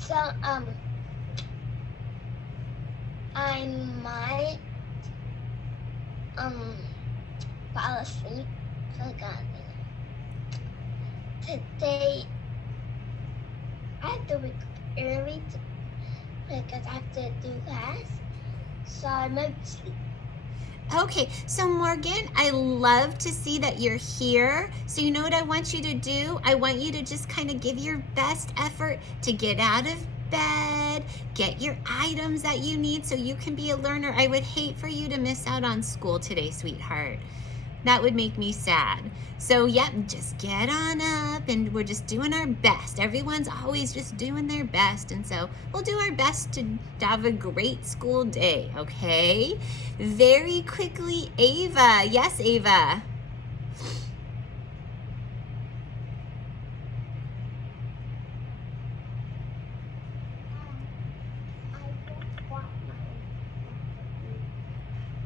So I might um fall asleep. So today I have to wake up early because I have to do class. So I might sleep. Okay, so Morgan, I love to see that you're here. So you know what I want you to do? I want you to just kind of give your best effort to get out of bed, get your items that you need so you can be a learner. I would hate for you to miss out on school today, sweetheart. That would make me sad. So yep, just get on up and we're just doing our best. Everyone's always just doing their best. And so we'll do our best to have a great school day, okay? Very quickly, Ava. Yes, Ava.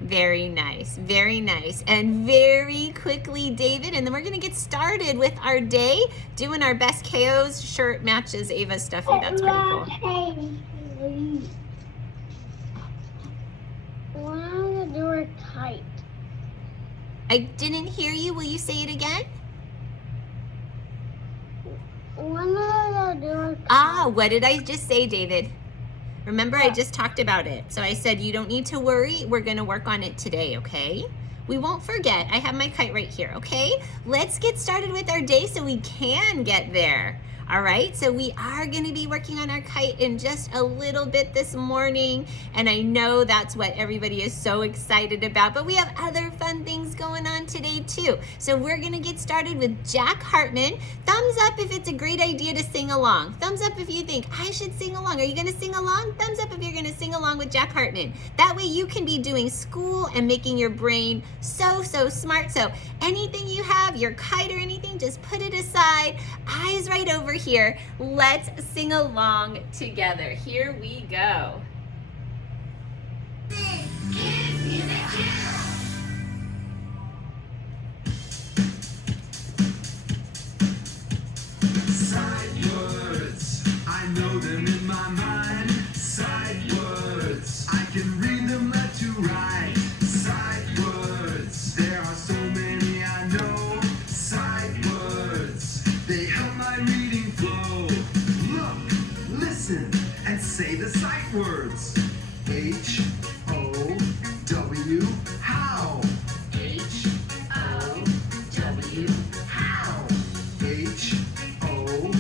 Very nice, very nice. And very quickly, David, and then we're gonna get started with our day, doing our best KOs. Shirt matches Ava's stuffy, that's pretty cool. When am I gonna do a kite? I didn't hear you, will you say it again? When am I gonna do a kite? Ah, what did I just say, David? Remember, I just talked about it. So I said, you don't need to worry. We're going to work on it today, okay? We won't forget. I have my kite right here, okay? Let's get started with our day so we can get there. All right, so we are going to be working on our kite in just a little bit this morning, and I know that's what everybody is so excited about, but we have other fun things going on today too. So we're going to get started with Jack Hartman. Thumbs up if it's a great idea to sing along. Thumbs up if you think, I should sing along. Are you going to sing along? Thumbs up if you're going to sing along with Jack Hartman. That way you can be doing school and making your brain so smart. So anything you have, your kite or anything, just put it aside. Eyes right over here. Let's sing along together. Here we go. Sight words, I know them in my mind. Sight words, I can read them left to right. Sight words, there are so many I know. Sight words, they help my reading flow. Look, listen, and say the sight words. H-O-W, how? H-O-W, how? H-O-W,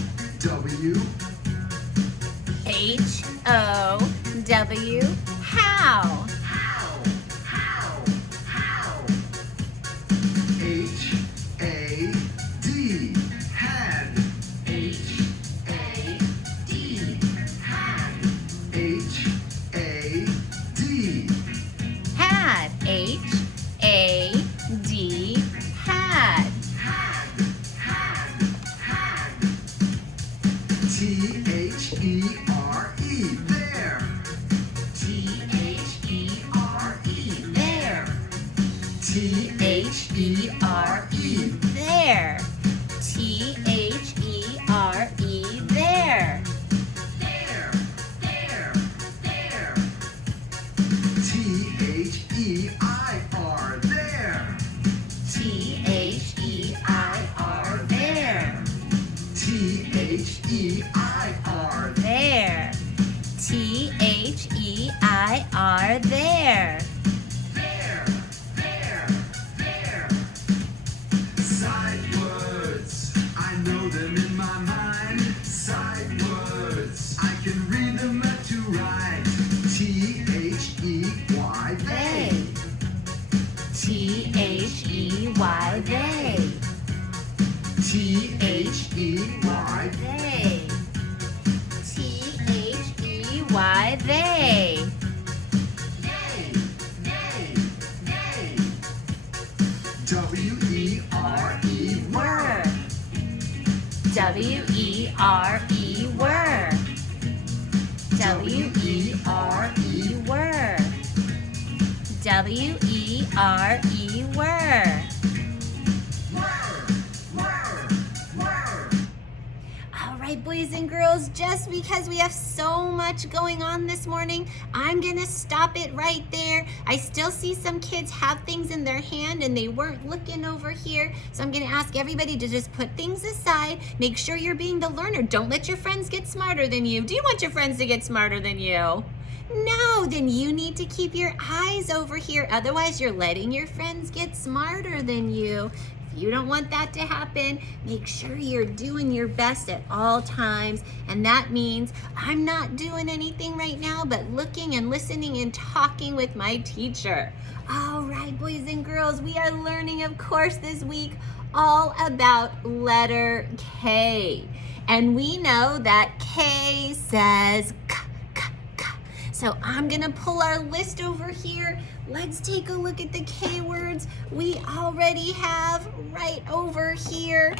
H-O-W, how? how? H-A-D, had. H-A-D, had. H-A-D, Had. H-A-D, had. had. T-H-E-R-E, there. T-H-E-R-E, There. T-H-E-R-E, There. T-H-E-R-E, there. there. T-H-E-I-R, there. T-H-E-I-R, there. T-H-E-I-R, There. T-H-E-I-R, there. there. Sight words, I know them in my mind. Sight words, I can read them left to right. T-H-E-Y, they. T-H-E-Y, they. T-H-E-Y, They. T-H-E-Y, they. W-E-R-E, Were. W-E-R-E, were. W-E-R-E, were. W-E-R-E, were. All right, boys boys and girls, just because we have so much going on this morning, I'm gonna stop it right there. I still see some kids have things in their hand and they weren't looking over here. So I'm gonna ask everybody to just put things aside. Make sure you're being the learner. Don't let your friends get smarter than you. Do you want your friends to get smarter than you? No, then you need to keep your eyes over here. Otherwise, you're letting your friends get smarter than you. If you don't want that to happen, make sure you're doing your best at all times. And that means I'm not doing anything right now, but looking and listening and talking with my teacher. All right, boys and girls, we are learning, of course, this week all about letter K. And we know that K says K. So I'm gonna pull our list over here. Let's take a look at the K words we already have right over here.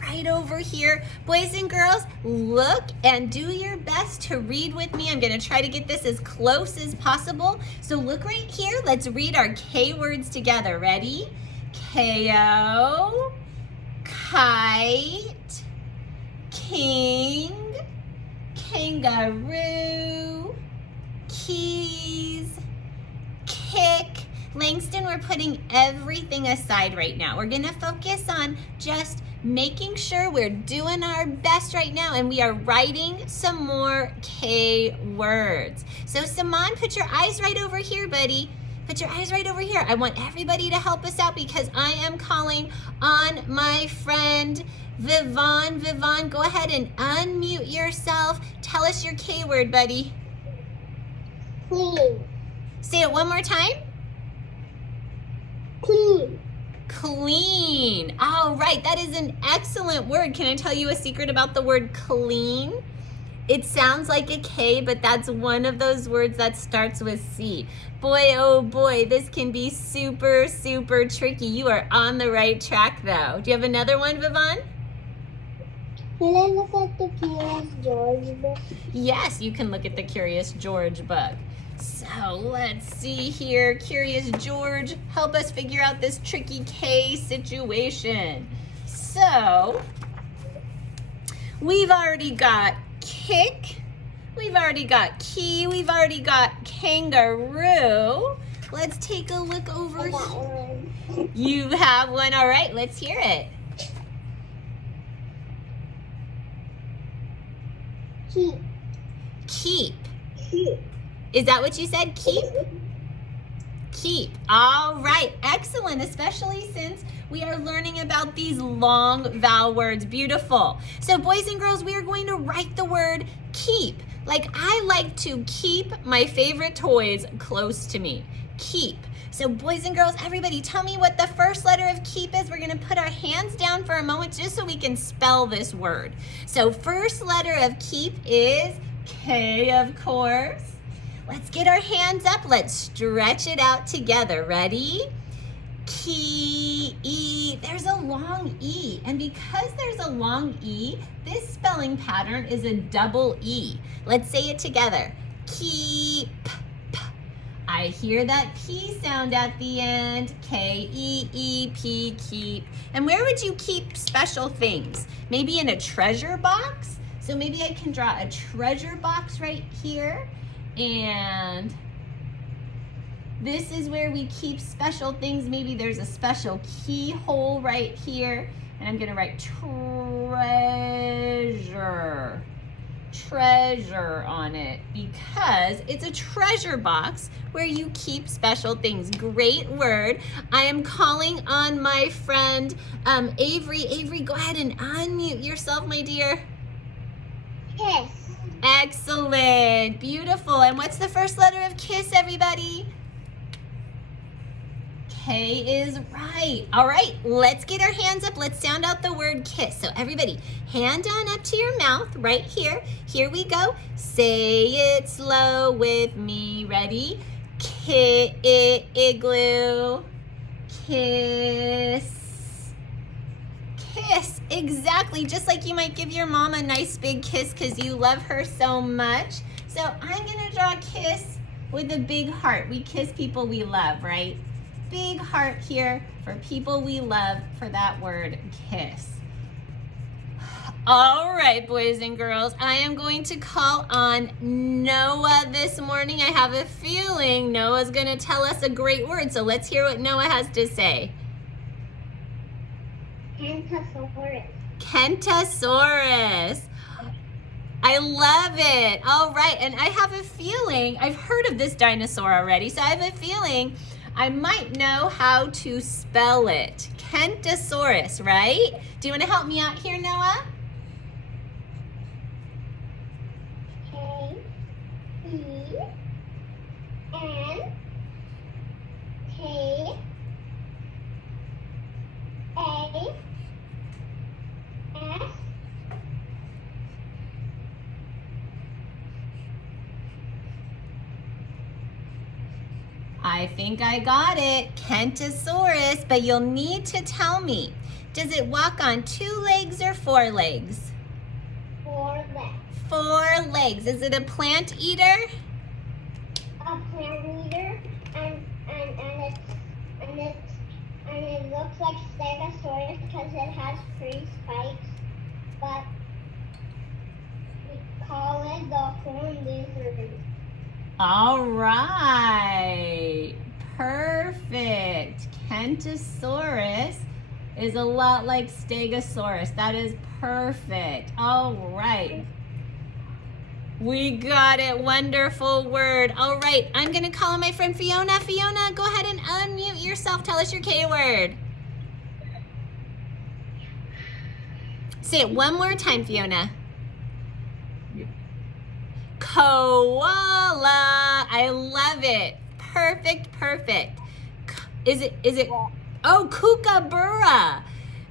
Right over here. Boys and girls, look and do your best to read with me. I'm gonna try to get this as close as possible. So look right here. Let's read our K words together. Ready? K-O, kite, king, kangaroo, keys, kick. Langston, we're putting everything aside right now. We're gonna focus on just making sure we're doing our best right now, and we are writing some more K words. So Saman, put your eyes right over here, buddy. Put your eyes right over here. I want everybody to help us out because I am calling on my friend Vivon. Vivon, go ahead and unmute yourself. Tell us your K word, buddy. Clean. Say it one more time. Clean. Clean. All right, that is an excellent word. Can I tell you a secret about the word clean? It sounds like a K, but that's one of those words that starts with C. Boy, oh boy, this can be super, super tricky. You are on the right track though. Do you have another one, Vivon? Can I look at the Curious George book? Yes, you can look at the Curious George book. So let's see here. Curious George, help us figure out this tricky K situation. So, we've already got kick, we've already got key, we've already got kangaroo. Let's take a look over I got here. one. You have one, all right, let's hear it. Keep. Keep. Keep. Is that what you said? Keep? Keep. All right. Excellent. Especially since we are learning about these long vowel words. Beautiful. So boys and girls, we are going to write the word keep. Like I like to keep my favorite toys close to me. Keep. So boys and girls, everybody tell me what the first letter of keep is. We're going to put our hands down for a moment just so we can spell this word. So first letter of keep is K, of course. Let's get our hands up. Let's stretch it out together. Ready? Key, E. There's a long E. And because there's a long E, this spelling pattern is a double E. Let's say it together. Keep. I hear that P sound at the end. K-E-E-P, keep. And where would you keep special things? Maybe in a treasure box? So maybe I can draw a treasure box right here. And this is where we keep special things. Maybe there's a special keyhole right here. And I'm gonna write treasure. Treasure on it because it's a treasure box where you keep special things. Great word. I am calling on my friend Avery. Avery, go ahead and unmute yourself, my dear. Kiss. Excellent. Beautiful. And what's the first letter of kiss, everybody? K is right. All right, let's get our hands up. Let's sound out the word kiss. So everybody, hand on up to your mouth right here. Here we go. Say it slow with me. Ready? Igloo. Kiss. Kiss. Exactly. Just like you might give your mom a nice big kiss because you love her so much. So I'm going to draw a kiss with a big heart. We kiss people we love, right? Big heart here for people we love for that word kiss. All right, boys and girls, I am going to call on Noah this morning. I have a feeling Noah's going to tell us a great word, so let's hear what Noah has to say. Kentosaurus. Kentosaurus. I love it. All right, and I have a feeling, I've heard of this dinosaur already, so I have a feeling I might know how to spell it. Kentosaurus, right? Do you want to help me out here, Noah? K-E-N-T-A-S. I think I got it, Kentosaurus, but you'll need to tell me. Does it walk on 2 legs or 4 legs? 4 legs. 4 legs. Is it a plant eater? A plant eater, and it looks like Stegosaurus because it has 3 spikes, but we call it the horned lizard. All right, perfect. Kentosaurus is a lot like Stegosaurus. That is perfect. All right. We got it. Wonderful word. All right, I'm going to call on my friend Fiona. Fiona, go ahead and unmute yourself. Tell us your K word. Say it one more time, Fiona. Koala. I love it. Perfect, perfect. Is it? Oh, kookaburra.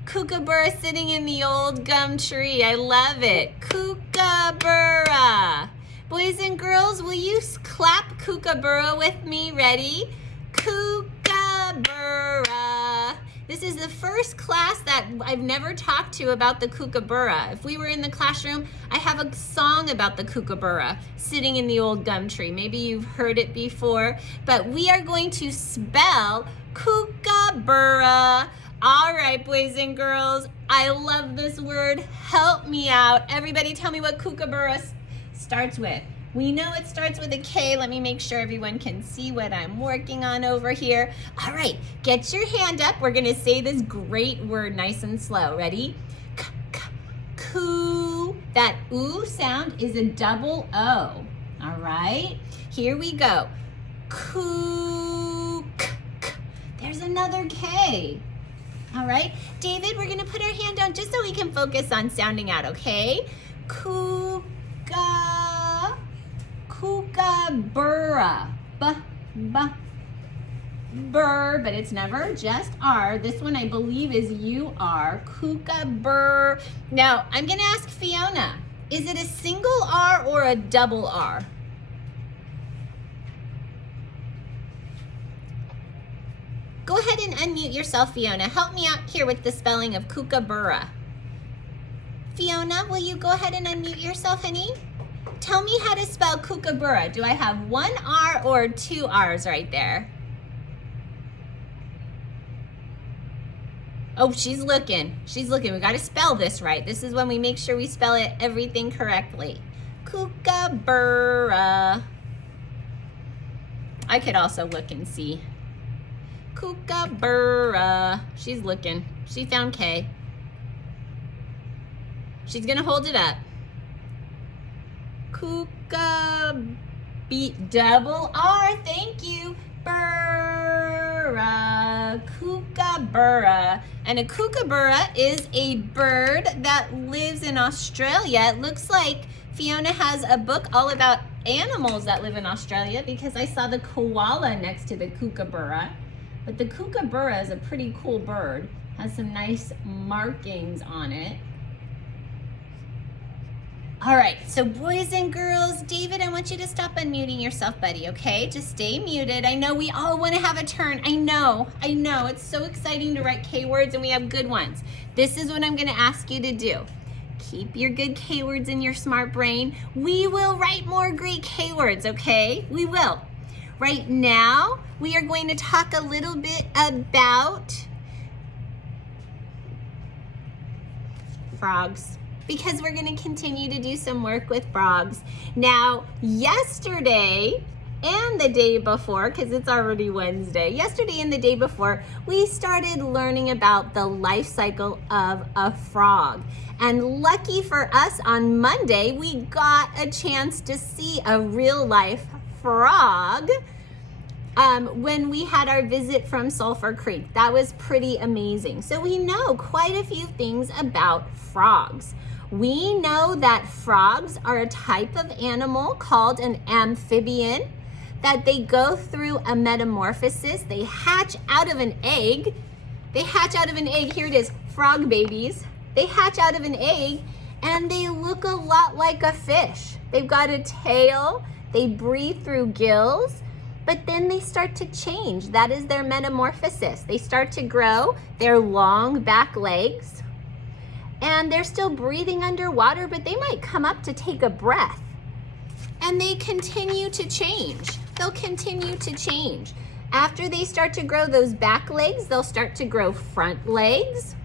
Kookaburra sitting in the old gum tree. I love it. Kookaburra. Boys and girls, will you clap kookaburra with me? Ready? Kookaburra. This is the first class that I've never talked to about the kookaburra. If we were in the classroom, I have a song about the kookaburra sitting in the old gum tree. Maybe you've heard it before, but we are going to spell kookaburra. All right, boys and girls, I love this word. Help me out. Everybody tell me what kookaburra starts with. We know it starts with a K. Let me make sure everyone can see what I'm working on over here. All right, get your hand up. We're gonna say this great word nice and slow. Ready? Koo. That oo sound is a double O. All right, here we go. Koo. There's another K. All right, David, we're gonna put our hand down just so we can focus on sounding out, okay? Kookaburra. Burr, but it's never just R. This one I believe is U-R. Kookaburra. Now, I'm gonna ask Fiona, is it a single R or a double R? Go ahead and unmute yourself, Fiona. Help me out here with the spelling of kookaburra. Fiona, will you go ahead and unmute yourself, honey? Tell me how to spell kookaburra. Do I have 1 R or 2 R's right there? Oh, she's looking. She's looking. We got to spell this right. This is when we make sure we spell it everything correctly. Kookaburra. I could also look and see. Kookaburra. She's looking. She found K. She's gonna hold it up. Double R. Thank you. Burra. Kookaburra. And a kookaburra is a bird that lives in Australia. It looks like Fiona has a book all about animals that live in Australia because I saw the koala next to the kookaburra. But the kookaburra is a pretty cool bird. Has some nice markings on it. All right, so boys and girls, David, I want you to stop unmuting yourself, buddy, okay? Just stay muted. I know we all want to have a turn. I know. It's so exciting to write K-words and we have good ones. This is what I'm going to ask you to do. Keep your good K-words in your smart brain. We will write more great K-words, okay? We will. Right now, we are going to talk a little bit about frogs. because we're going to continue to do some work with frogs. Now, yesterday and the day before, because it's already Wednesday, yesterday and the day before, we started learning about the life cycle of a frog. And lucky for us, on Monday, we got a chance to see a real life frog when we had our visit from Sulphur Creek. That was pretty amazing. So we know quite a few things about frogs. We know that frogs are a type of animal called an amphibian, that they go through a metamorphosis. They hatch out of an egg. Here it is, frog babies. They hatch out of an egg and they look a lot like a fish. They've got a tail, they breathe through gills, but then they start to change. That is their metamorphosis. They start to grow their long back legs, and they're still breathing underwater, but they might come up to take a breath. And they continue to change. They'll continue to change. After they start to grow those back legs, they'll start to grow front legs.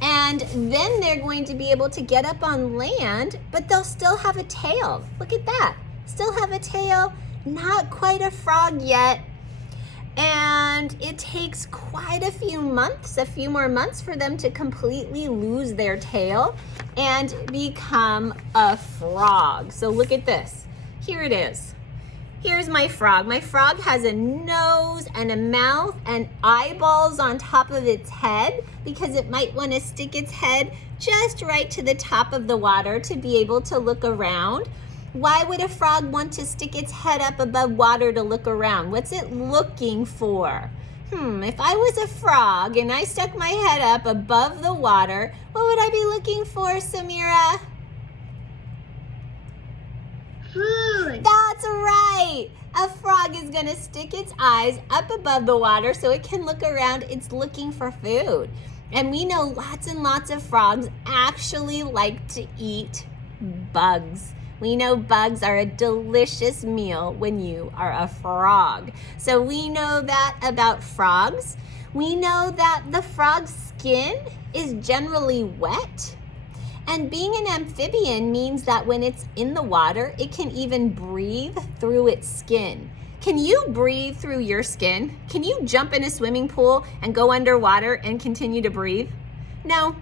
And then they're going to be able to get up on land, but they'll still have a tail. Look at that. Still have a tail. Not quite a frog yet. And it takes quite a few more months for them to completely lose their tail and become a frog. So look at this. Here it is. Here's my frog. My frog has a nose and a mouth and eyeballs on top of its head because it might want to stick its head just right to the top of the water to be able to look around. Why would a frog want to stick its head up above water to look around? What's it looking for? If I was a frog and I stuck my head up above the water, what would I be looking for, Samira? Food. That's right. A frog is going to stick its eyes up above the water so it can look around. It's looking for food. And we know lots and lots of frogs actually like to eat bugs. We know bugs are a delicious meal when you are a frog. So we know that about frogs. We know that the frog's skin is generally wet. And being an amphibian means that when it's in the water, it can even breathe through its skin. Can you breathe through your skin? Can you jump in a swimming pool and go underwater and continue to breathe? No.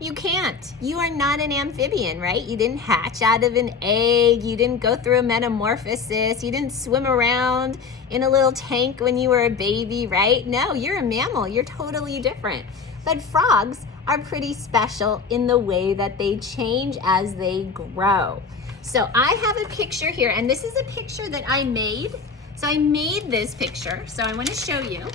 You can't. You are not an amphibian, right? You didn't hatch out of an egg. You didn't go through a metamorphosis. You didn't swim around in a little tank when you were a baby, right? No, you're a mammal. You're totally different. But frogs are pretty special in the way that they change as they grow. So I have a picture here, and this is a picture that I made. So I made this picture. So I want to show you.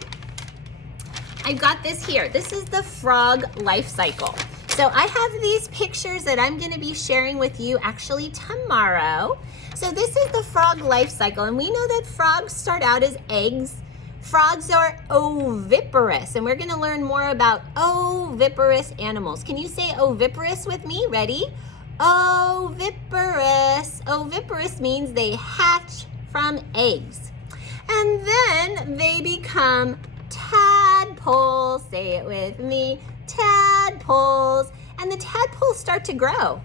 I've got this here. This is the frog life cycle. So I have these pictures that I'm going to be sharing with you actually tomorrow. So this is the frog life cycle, and we know that frogs start out as eggs. Frogs are oviparous, and we're going to learn more about oviparous animals. Can you say oviparous with me? Ready? Oviparous. Oviparous means they hatch from eggs. And then they become tadpoles. Say it with me. Tadpoles. And the tadpoles start to grow.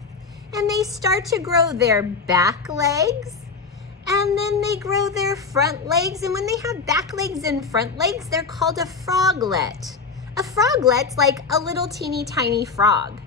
And they start to grow their back legs. And then they grow their front legs. And when they have back legs and front legs, they're called a froglet. A froglet's like a little teeny tiny frog.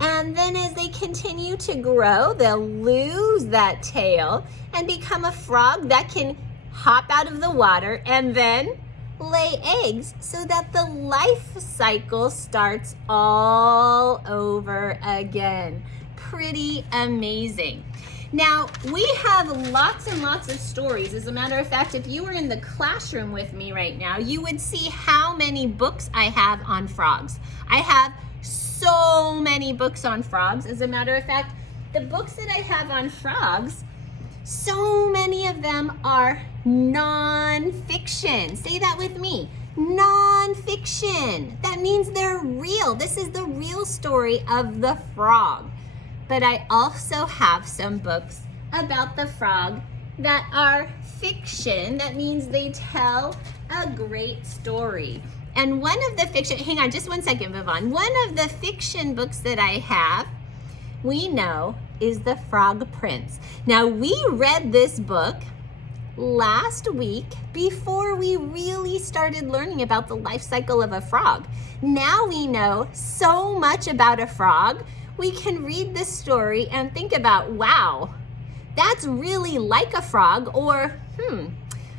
And then as they continue to grow, they'll lose that tail and become a frog that can hop out of the water and then lay eggs, so that the life cycle starts all over again. Pretty amazing. Now, we have lots and lots of stories. As a matter of fact, if you were in the classroom with me right now, you would see how many books I have on frogs. I have so many books on frogs. As a matter of fact, the books that I have on frogs, so many of them are non-fiction. Say that with me. Non-fiction. That means they're real. This is the real story of the frog. But I also have some books about the frog that are fiction. That means they tell a great story. And one of the fiction, hang on just one second, Vivon. One of the fiction books that I have we know is the Frog Prince. Now, we read this book last week before we really started learning about the life cycle of a frog. Now we know so much about a frog, we can read this story and think about, wow, that's really like a frog, or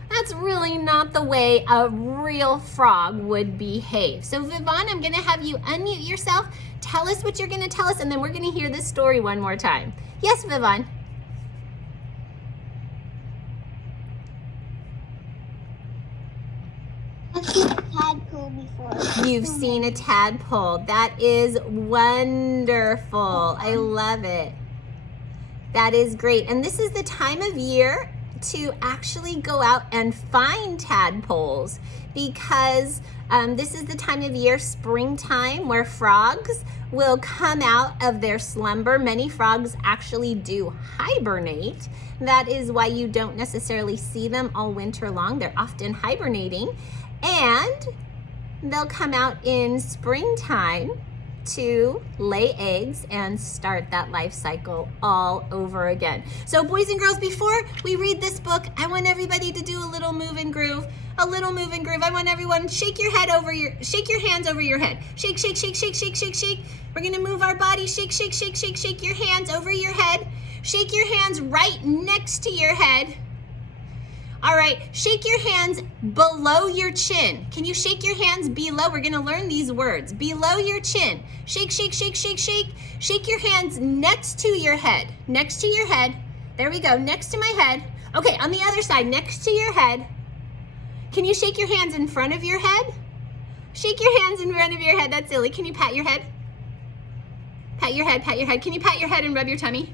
that's really not the way a real frog would behave. So Vivon, I'm gonna have you unmute yourself, tell us what you're gonna tell us, and then we're gonna hear this story one more time. Yes, Vivon. I've seen a tadpole before. You've seen a tadpole. That is wonderful. I love it. That is great. And this is the time of year to actually go out and find tadpoles, because this is the time of year, springtime, where frogs will come out of their slumber. Many frogs actually do hibernate. That is why you don't necessarily see them all winter long. They're often hibernating, and they'll come out in springtime to lay eggs and start that life cycle all over again. So boys and girls, before we read this book, I want everybody to do a little move and groove. A little move and groove. I want everyone, shake your hands over your head. Shake, shake, shake, shake, shake, shake, shake. We're gonna move our body. Shake, shake, shake, shake, shake your hands over your head. Shake your hands right next to your head. All right, shake your hands below your chin. Can you shake your hands below? We're gonna learn these words. Below your chin. Shake, shake, shake, shake, shake. Shake your hands next to your head. Next to your head. There we go, next to my head. Okay, on the other side, next to your head. Can you shake your hands in front of your head? Shake your hands in front of your head. That's silly. Can you pat your head? Pat your head, pat your head. Can you pat your head and rub your tummy?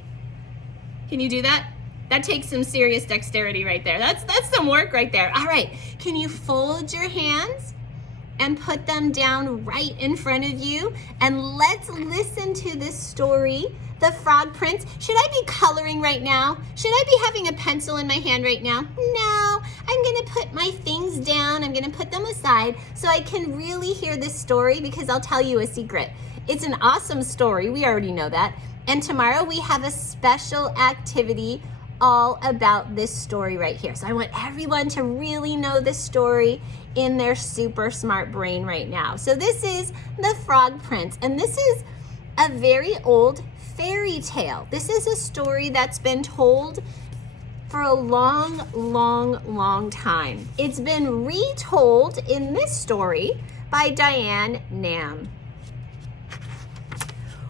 Can you do that? That takes some serious dexterity right there. That's some work right there. All right, can you fold your hands and put them down right in front of you? And let's listen to this story, The Frog Prince. Should I be coloring right now? Should I be having a pencil in my hand right now? No, I'm gonna put my things down. I'm gonna put them aside so I can really hear this story, because I'll tell you a secret. It's an awesome story, we already know that. And tomorrow we have a special activity all about this story right here. So I want everyone to really know this story in their super smart brain right now. So this is The Frog Prince, and this is a very old fairy tale. This is a story that's been told for a long, long, long time. It's been retold in this story by Diane Nam.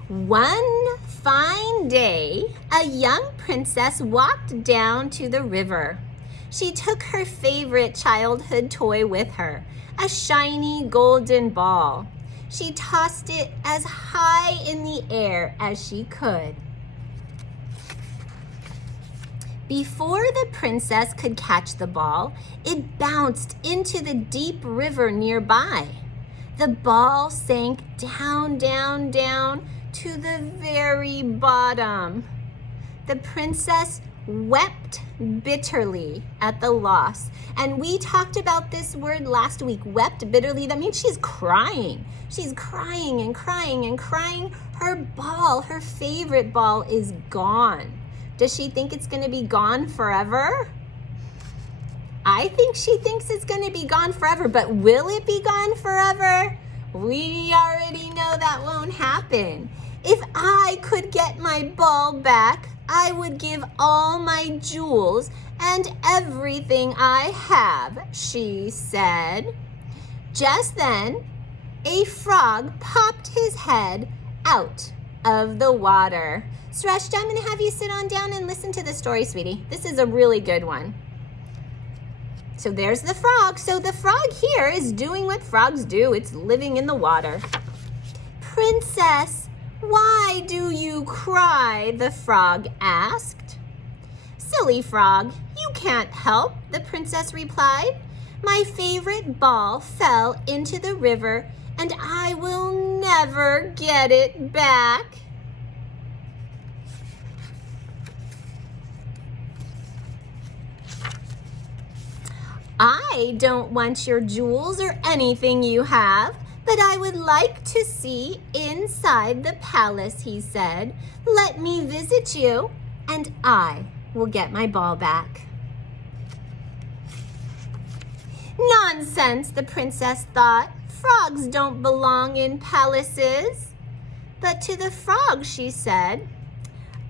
One fine day, a young princess walked down to the river. She took her favorite childhood toy with her, a shiny golden ball. She tossed it as high in the air as she could. Before the princess could catch the ball, it bounced into the deep river nearby. The ball sank down, down, down to the very bottom. The princess wept bitterly at the loss. And we talked about this word last week, wept bitterly. That means she's crying. She's crying and crying and crying. Her ball, her favorite ball, is gone. Does she think it's going to be gone forever? I think she thinks it's going to be gone forever, but will it be gone forever? We already know that won't happen. If I could get my ball back, I would give all my jewels and everything I have, she said. Just then, a frog popped his head out of the water. Suresh, I'm going to have you sit on down and listen to the story, sweetie. This is a really good one. So there's the frog. So the frog here is doing what frogs do. It's living in the water. Princess, why do you cry? The frog asked. Silly frog, you can't help, the princess replied. My favorite ball fell into the river and I will never get it back. I don't want your jewels or anything you have, But I would like to see inside the palace, he said. Let me visit you, and I will get my ball back. Nonsense, the princess thought. Frogs don't belong in palaces. But to the frog, she said,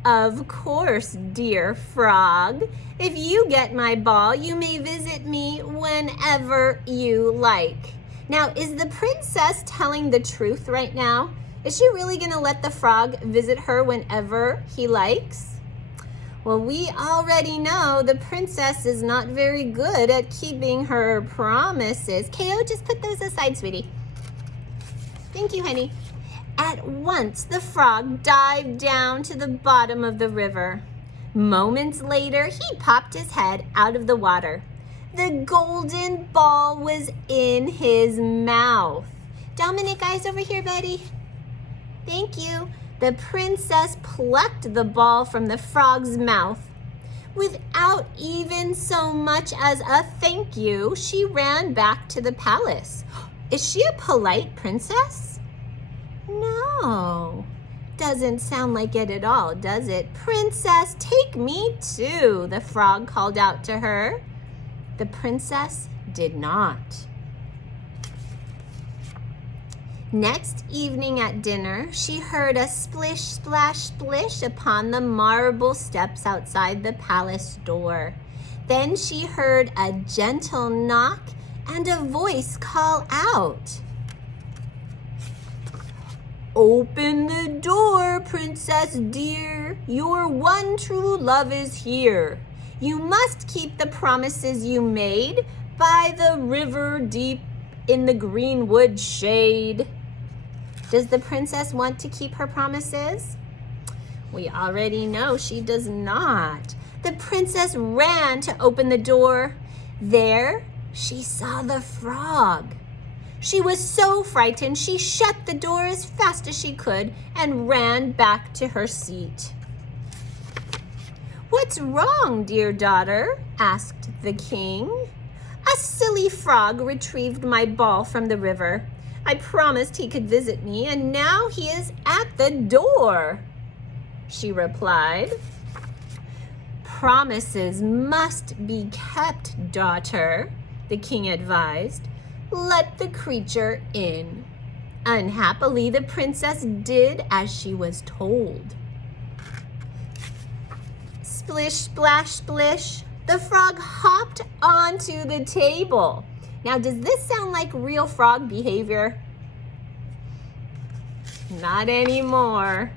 of course, dear frog. If you get my ball, you may visit me whenever you like. Now, is the princess telling the truth right now? Is she really going to let the frog visit her whenever he likes? Well, we already know the princess is not very good at keeping her promises. Ko, just put those aside, sweetie. Thank you, honey. At once, the frog dived down to the bottom of the river. Moments later, he popped his head out of the water. The golden ball was in his mouth. Dominic, eyes over here, buddy. Thank you. The princess plucked the ball from the frog's mouth. Without even so much as a thank you, she ran back to the palace. Is she a polite princess? No. Doesn't sound like it at all, does it? Princess, take me too, the frog called out to her. The princess did not. Next evening at dinner, she heard a splish, splash, splish upon the marble steps outside the palace door. Then she heard a gentle knock and a voice call out. Open the door, princess dear. Your one true love is here. You must keep the promises you made by the river deep in the greenwood shade. Does the princess want to keep her promises? We already know she does not. The princess ran to open the door. There, she saw the frog. She was so frightened, she shut the door as fast as she could and ran back to her seat. What's wrong, dear daughter? Asked the king. A silly frog retrieved my ball from the river. I promised he could visit me, and now he is at the door, she replied. Promises must be kept, daughter, the king advised. Let the creature in. Unhappily, the princess did as she was told. Splish, splash, splish. The frog hopped onto the table. Now, does this sound like real frog behavior? Not anymore.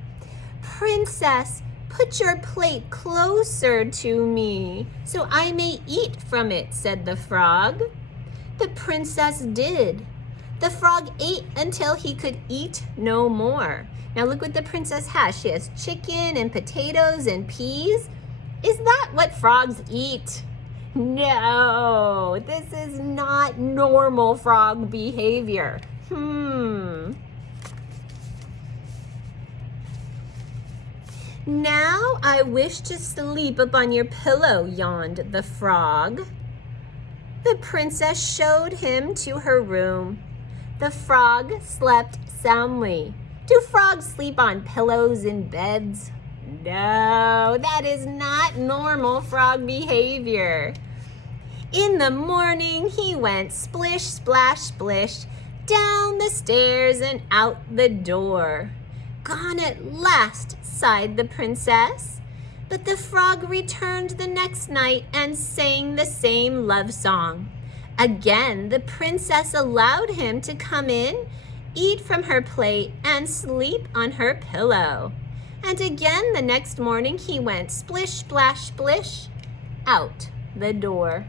Princess, put your plate closer to me so I may eat from it, said the frog. The princess did. The frog ate until he could eat no more. Now look what the princess has. She has chicken and potatoes and peas. Is that what frogs eat? No, this is not normal frog behavior. Now I wish to sleep upon your pillow, yawned the frog. The princess showed him to her room. The frog slept soundly. Do frogs sleep on pillows in beds? No, that is not normal frog behavior. In the morning, he went splish, splash, splish, down the stairs and out the door. Gone at last, sighed the princess. But the frog returned the next night and sang the same love song. Again, the princess allowed him to come in, eat from her plate, and sleep on her pillow. And again the next morning he went splish, splash, splish, out the door.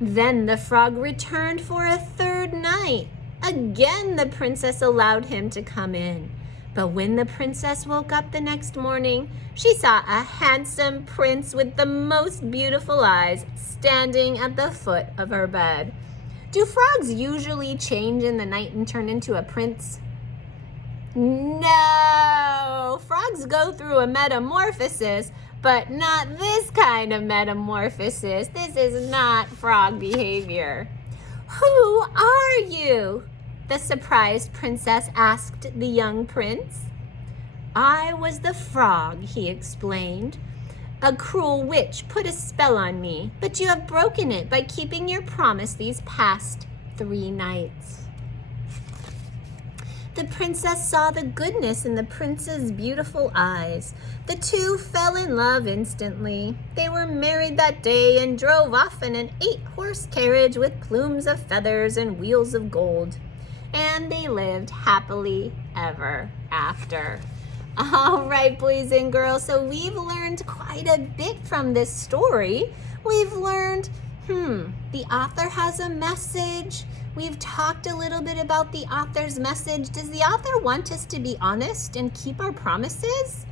Then the frog returned for a third night. Again the princess allowed him to come in. But when the princess woke up the next morning, she saw a handsome prince with the most beautiful eyes standing at the foot of her bed. Do frogs usually change in the night and turn into a prince? No, frogs go through a metamorphosis, but not this kind of metamorphosis. This is not frog behavior. Who are you? The surprised princess asked the young prince. I was the frog, he explained. A cruel witch put a spell on me, but you have broken it by keeping your promise these past 3 nights. The princess saw the goodness in the prince's beautiful eyes. The two fell in love instantly. They were married that day and drove off in an 8-horse carriage with plumes of feathers and wheels of gold. And they lived happily ever after. All right, boys and girls, so we've learned quite a bit from this story. We've learned, the author has a message. We've talked a little bit about the author's message. Does the author want us to be honest and keep our promises?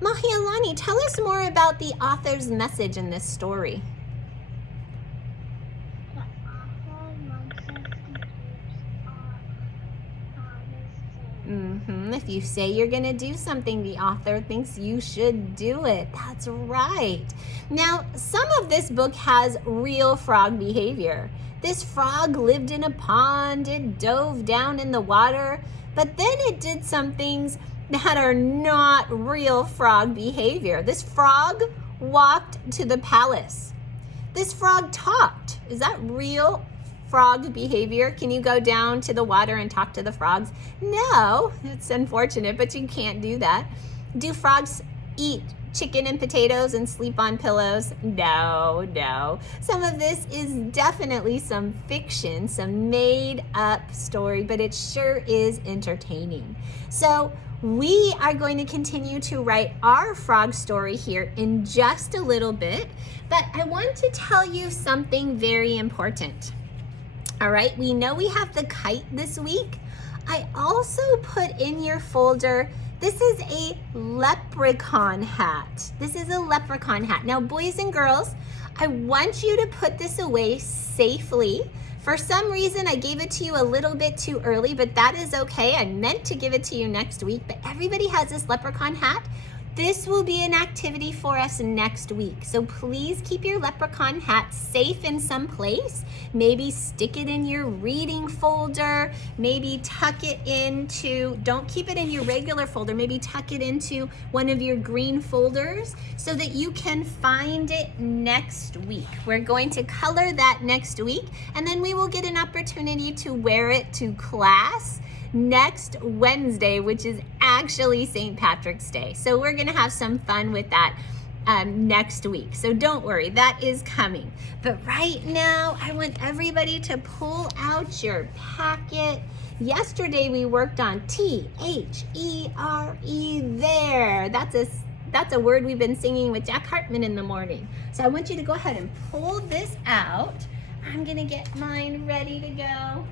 Mahialani, tell us more about the author's message in this story. The author wants us to keep our promises. If you say you're going to do something, the author thinks you should do it. That's right. Now, some of this book has real frog behavior. This frog lived in a pond, it dove down in the water, but then it did some things that are not real frog behavior. This frog walked to the palace. This frog talked. Is that real frog behavior? Can you go down to the water and talk to the frogs? No, it's unfortunate, but you can't do that. Do frogs eat chicken and potatoes and sleep on pillows? No. Some of this is definitely some fiction, some made up story, but it sure is entertaining. So we are going to continue to write our frog story here in just a little bit, but I want to tell you something very important. All right, we know we have the kite this week. I also put in your folder, this is a leprechaun hat. This is a leprechaun hat. Now, boys and girls, I want you to put this away safely. For some reason, I gave it to you a little bit too early, but that is okay. I meant to give it to you next week, but everybody has this leprechaun hat. This will be an activity for us next week. So please keep your leprechaun hat safe in some place. Maybe stick it in your reading folder. Maybe tuck it into, don't keep it in your regular folder. Maybe tuck it into one of your green folders so that you can find it next week. We're going to color that next week, and then we will get an opportunity to wear it to class next Wednesday, which is actually St. Patrick's Day. So we're gonna have some fun with that next week. So don't worry, that is coming. But right now, I want everybody to pull out your packet. Yesterday we worked on T-H-E-R-E, there. That's a word we've been singing with Jack Hartman in the morning. So I want you to go ahead and pull this out. I'm gonna get mine ready to go.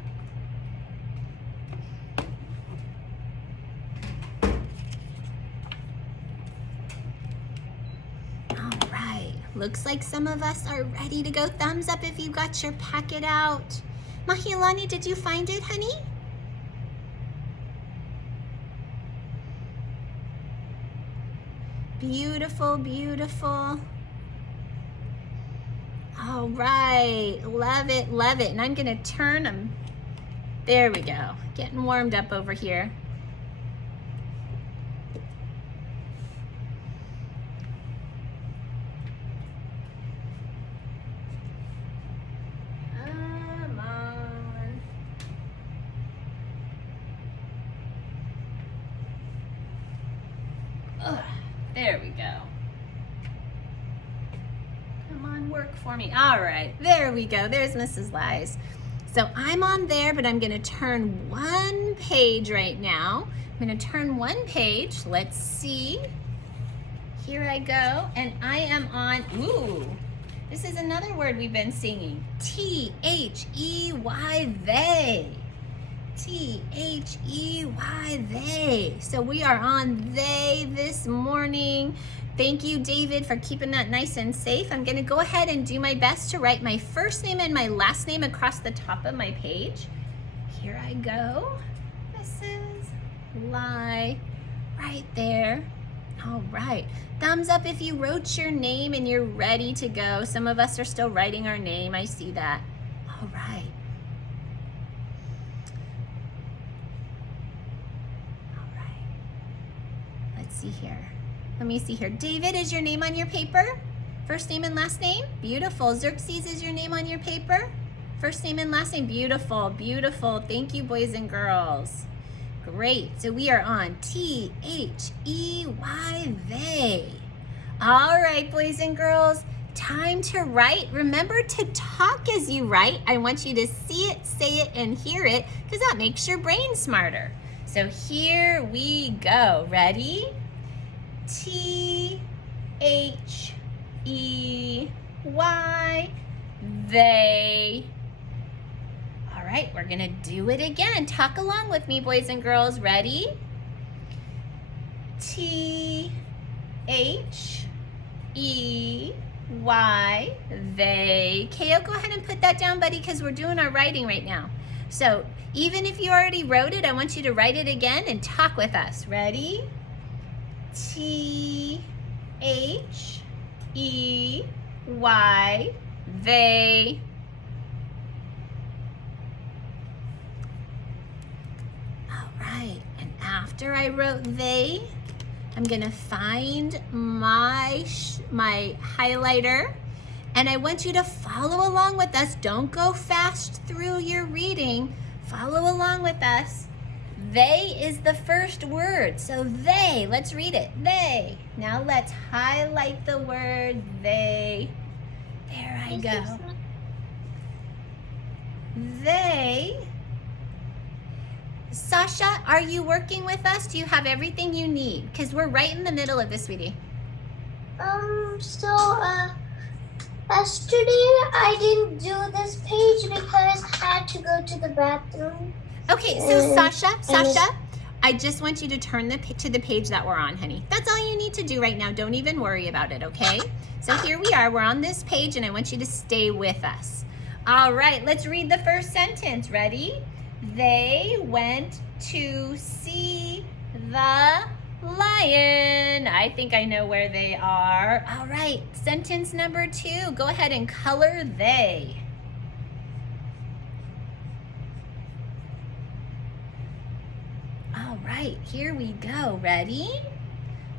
Looks like some of us are ready to go. Thumbs up if you got your packet out. Mahialani, did you find it, honey? Beautiful, beautiful. All right, love it, love it. And I'm gonna turn them. There we go, getting warmed up over here. There we go. Come on, work for me. All right, there we go. There's Mrs. Lies. So I'm on there, but I'm gonna turn one page right now. I'm gonna turn one page. Let's see. Here I go, and I am on, ooh, this is another word we've been singing. T-H-E-Y, they. T-H-E-Y, they. So we are on they this morning. Thank you, David, for keeping that nice and safe. I'm gonna go ahead and do my best to write my first name and my last name across the top of my page. Here I go. Mrs. Lie, right there. All right, thumbs up if you wrote your name and you're ready to go. Some of us are still writing our name, I see that. All right. let's see here. Let me see here. David, is your name on your paper? First name and last name? Beautiful. Xerxes, is your name on your paper? First name and last name? Beautiful, beautiful. Thank you, boys and girls. Great. So we are on T-H-E-Y, they. All right, boys and girls, time to write. Remember to talk as you write. I want you to see it, say it, and hear it, because that makes your brain smarter. So here we go. Ready? T-H-E-Y, they. All right, we're gonna do it again. Talk along with me, boys and girls. Ready? T-H-E-Y, they. Keo, go ahead and put that down, buddy, because we're doing our writing right now. So even if you already wrote it, I want you to write it again and talk with us. Ready? T-H-E-Y, they. Right, and after I wrote they, I'm gonna find my highlighter, and I want you to follow along with us. Don't go fast through your reading. Follow along with us. They is the first word, so they, let's read it, they. Now let's highlight the word they. There I go. They. Sasha, are you working with us? Do you have everything you need? Because we're right in the middle of this, sweetie. Yesterday I didn't do this page because I had to go to the bathroom. Okay, so Sasha, I just want you to turn to the page that we're on, honey. That's all you need to do right now. Don't even worry about it, okay? So here we are. We're on this page, and I want you to stay with us. All right, let's read the first sentence. Ready? They went to see the lion. I think I know where they are. All right, sentence number 2. Go ahead and color they. All right, here we go. Ready?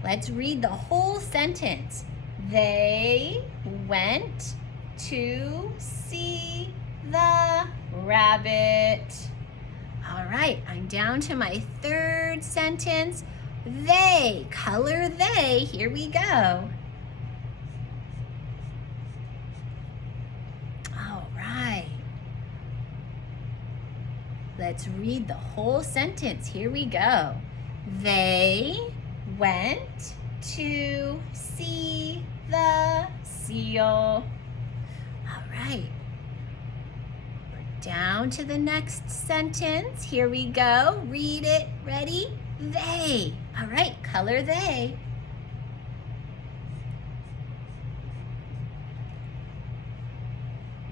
Let's read the whole sentence. They went to see the rabbit. All right, I'm down to my third sentence. They, color they, here we go. All right. Let's read the whole sentence. Here we go. They went to see the seal. All right. Down to the next sentence. Here we go. Read it. Ready? They. All right, color they.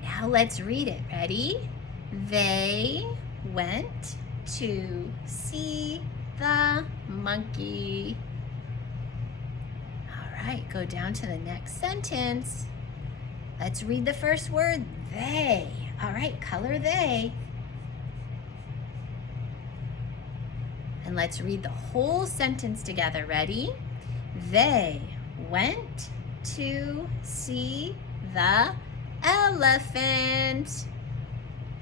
Now let's read it. Ready? They went to see the monkey. All right, go down to the next sentence. Let's read the first word, they. All right, color they. And let's read the whole sentence together. Ready? They went to see the elephant.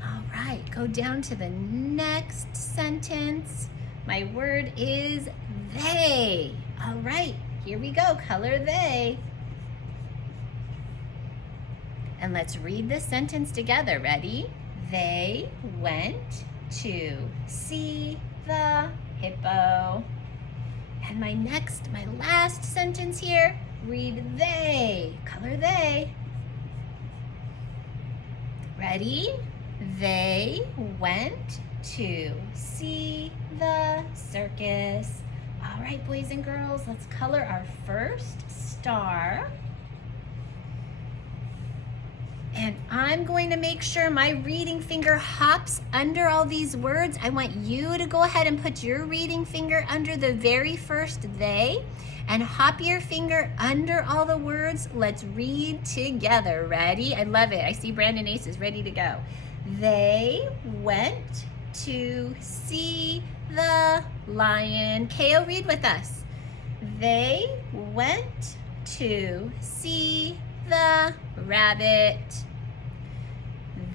All right, go down to the next sentence. My word is they. All right, here we go. Color they. And let's read this sentence together. Ready? They went to see the hippo. And my last sentence here, read they. Color they. Ready? They went to see the circus. All right, boys and girls, let's color our first star. And I'm going to make sure my reading finger hops under all these words. I want you to go ahead and put your reading finger under the very first they and hop your finger under all the words. Let's read together. Ready? I love it. I see Brandon Ace is ready to go. They went to see the lion. Keo, read with us. They went to see the rabbit.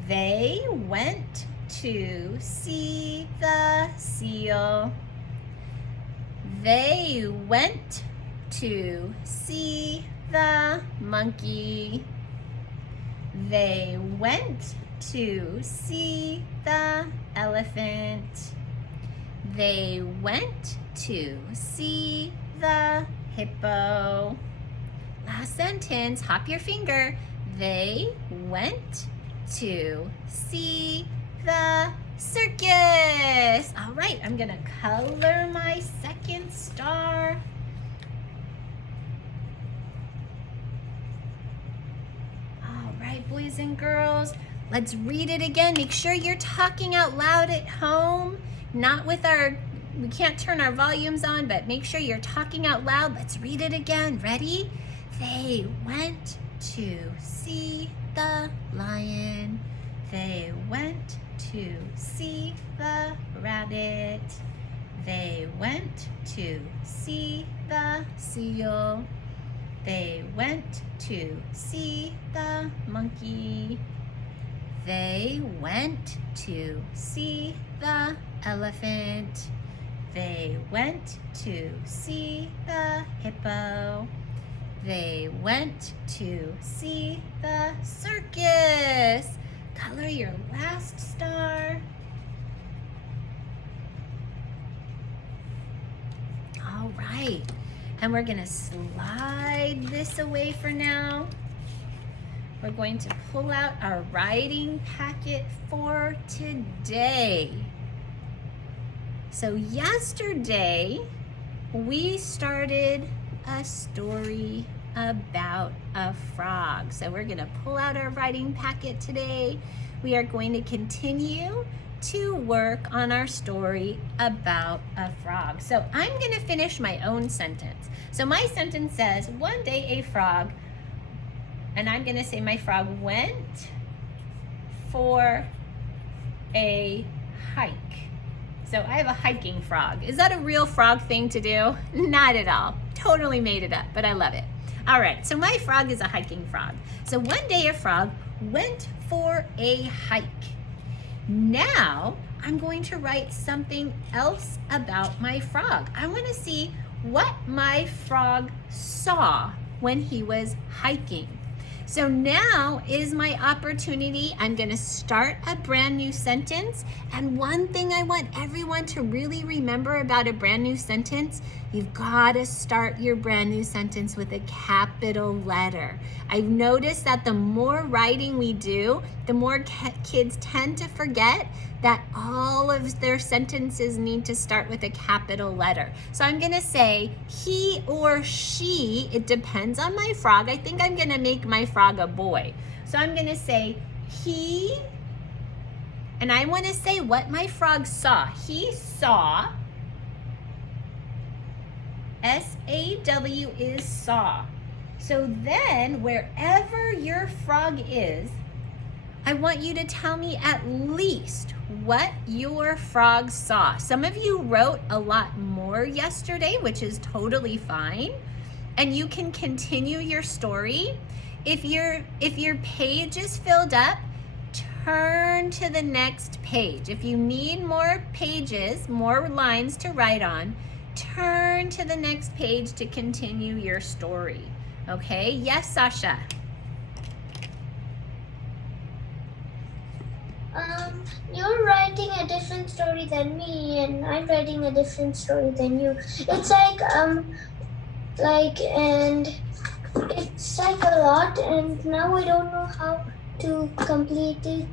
They went to see the seal. They went to see the monkey. They went to see the elephant. They went to see the hippo. Last sentence, hop your finger. They went to see the circus. All right, I'm gonna color my second star. All right, boys and girls, let's read it again. Make sure you're talking out loud at home, not with we can't turn our volumes on, but make sure you're talking out loud. Let's read it again. Ready? They went to see the lion. They went to see the rabbit. They went to see the seal. They went to see the monkey. They went to see the elephant. They went to see the hippo. They went to see the circus. Color your last star. All right, and we're gonna slide this away for now. We're going to pull out our writing packet for today. So yesterday, we started a story about a frog. So we're gonna pull out our writing packet today. We are going to continue to work on our story about a frog. So I'm gonna finish my own sentence. So my sentence says, one day a frog, and I'm gonna say my frog went for a hike. So I have a hiking frog. Is that a real frog thing to do? Not at all. Totally made it up, but I love it. All right, so my frog is a hiking frog. So one day a frog went for a hike. Now I'm going to write something else about my frog. I want to see what my frog saw when he was hiking. So now is my opportunity. I'm gonna start a brand new sentence. And one thing I want everyone to really remember about a brand new sentence, you've gotta start your brand new sentence with a capital letter. I've noticed that the more writing we do, the more kids tend to forget that all of their sentences need to start with a capital letter. So I'm gonna say he or she, it depends on my frog. I think I'm gonna make my frog a boy. So I'm gonna say he, and I wanna say what my frog saw. He saw, S-A-W is saw. So then wherever your frog is, I want you to tell me at least what your frog saw. Some of you wrote a lot more yesterday, which is totally fine. And you can continue your story. If your page is filled up, turn to the next page. If you need more pages, more lines to write on, turn to the next page to continue your story. Okay? Yes, Sasha? You're writing a different story than me, and I'm writing a different story than you. It's and it's like a lot, and now I don't know how to complete it,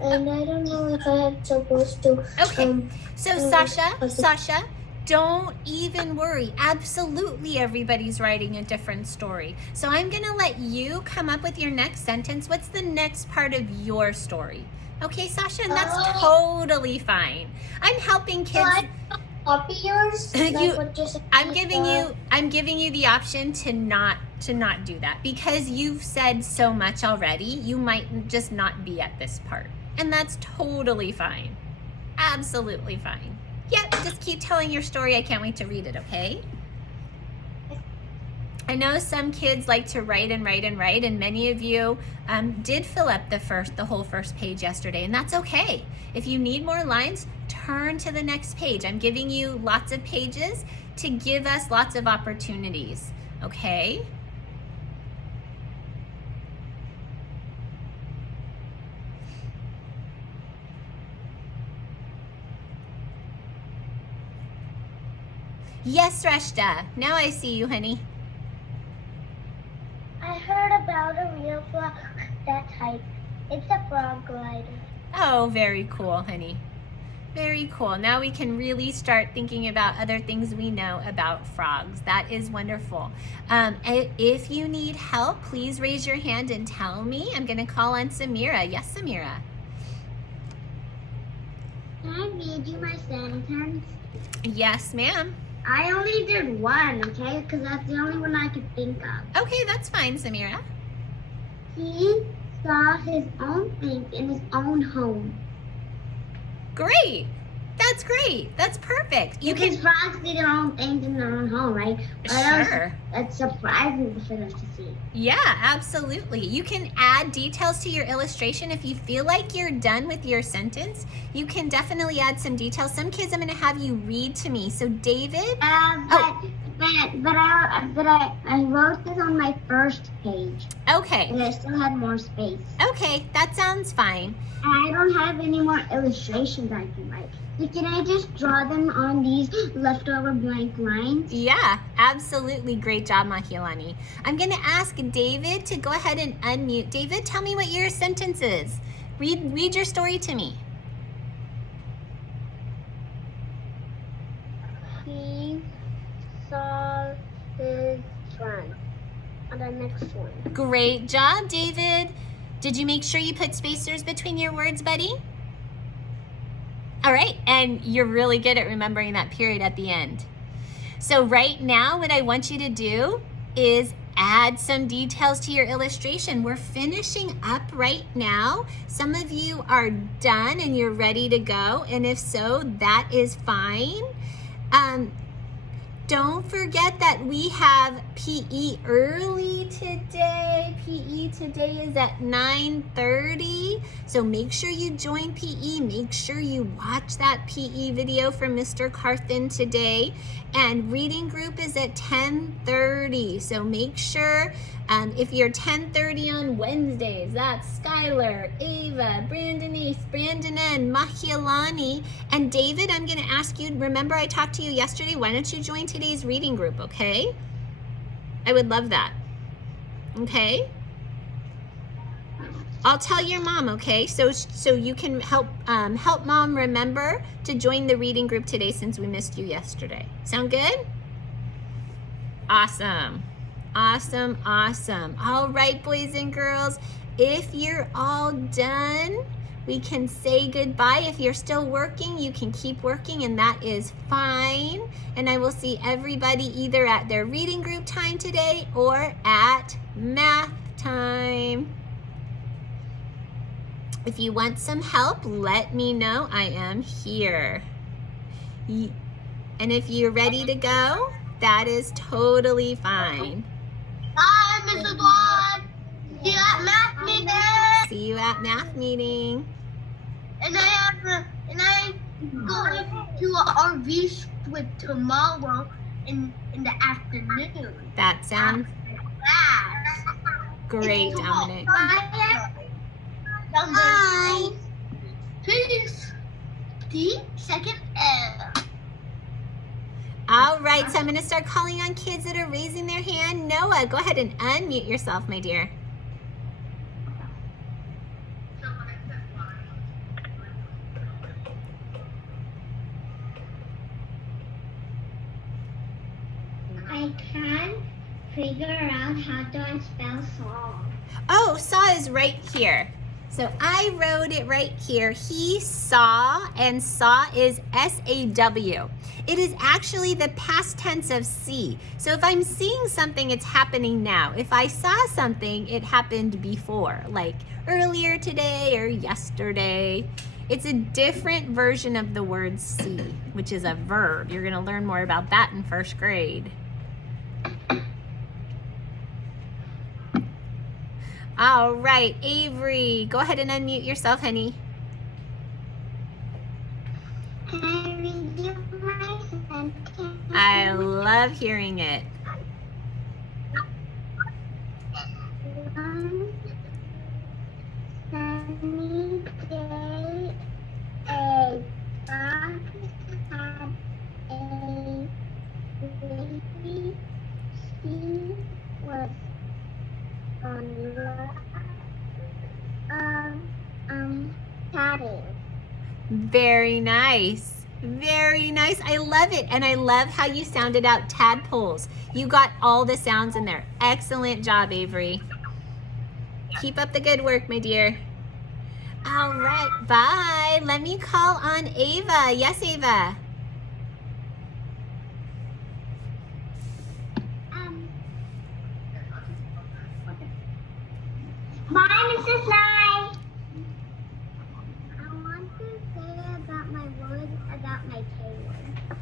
and I don't know if I am supposed to. Okay, so Sasha, don't even worry. Absolutely everybody's writing a different story. So I'm gonna let you come up with your next sentence. What's the next part of your story? Okay, Sasha, and that's totally fine. I'm helping kids. So I copy yours. I'm giving you the option to not do that because you've said so much already. You might just not be at this part, and that's totally fine. Absolutely fine. Yep, just keep telling your story. I can't wait to read it. Okay. I know some kids like to write and write and write, and many of you did fill up the whole first page yesterday, and that's okay. If you need more lines, turn to the next page. I'm giving you lots of pages to give us lots of opportunities, okay? Yes, Rashta. Now I see you, honey. I heard about a real frog that type. It's a frog glider. Oh, very cool, honey. Very cool. Now we can really start thinking about other things we know about frogs. That is wonderful. If you need help, please raise your hand and tell me. I'm going to call on Samira. Yes, Samira. Can I read you my sentence? Yes, ma'am. I only did one, okay? Because that's the only one I could think of. Okay, that's fine, Samira. He saw his own thing in his own home. Great. That's great. That's perfect. Because frogs see their own things in their own home, right? Sure. That's surprising for us to see. Yeah, absolutely. You can add details to your illustration. If you feel like you're done with your sentence, you can definitely add some details. Some kids I'm going to have you read to me. So David. But I wrote this on my first page. Okay. And I still had more space. Okay, that sounds fine. I don't have any more illustrations I can write. So can I just draw them on these leftover blank lines? Yeah, absolutely. Great job, Mahilani. I'm going to ask David to go ahead and unmute. David, tell me what your sentence is. Read your story to me. He saw his friend on the next one. Great job, David. Did you make sure you put spacers between your words, buddy? All right, and you're really good at remembering that period at the end. So right now, what I want you to do is add some details to your illustration. We're finishing up right now. Some of you are done and you're ready to go, and if so, that is fine. Don't forget that we have PE early today. PE today is at 9:30. So make sure you join PE. Make sure you watch that PE video from Mr. Carthen today. And reading group is at 10:30. So make sure if you're 10:30 on Wednesdays, that's Skylar, Ava, Brandonice, Brandonen, Mahilani, and David, I'm going to ask you, remember I talked to you yesterday, why don't you join today's reading group, okay? I would love that. Okay? I'll tell your mom, okay? So you can help mom remember to join the reading group today since we missed you yesterday. Sound good? Awesome. Awesome, awesome. All right, boys and girls, if you're all done, we can say goodbye. If you're still working, you can keep working, and that is fine. And I will see everybody either at their reading group time today or at math time. If you want some help, let me know. I am here. And if you're ready to go, that is totally fine. Bye, Mrs. Vaughn. See you at math meeting. See you at math meeting. And I'm going to an RV trip tomorrow in the afternoon. That sounds Class. great, Dominic. Bye. Peace. D, second L. All right, so I'm going to start calling on kids that are raising their hand. Noah, go ahead and unmute yourself, my dear. I can't figure out how to spell saw. Oh, saw is right here. So I wrote it right here. He saw, and saw is S-A-W. It is actually the past tense of see. So if I'm seeing something, it's happening now. If I saw something, it happened before, like earlier today or yesterday. It's a different version of the word see, which is a verb. You're going to learn more about that in first grade. All right, Avery, go ahead and unmute yourself, honey. Can I read you my sentence? I love hearing it. One sunny day, a fox had a baby. She was on chatting. Very nice. Very nice. I love it. And I love how you sounded out tadpoles. You got all the sounds in there. Excellent job, Avery. Keep up the good work, my dear. All right, bye. Let me call on Ava. Yes, Ava. Bye, Mrs. Nye. I want to say about my word about my K word.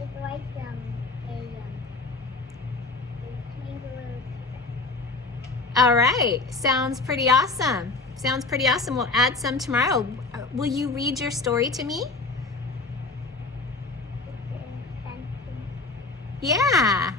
It's like a kangaroo. All right. Sounds pretty awesome. Sounds pretty awesome. We'll add some tomorrow. Will you read your story to me? It's a sentence. Yeah.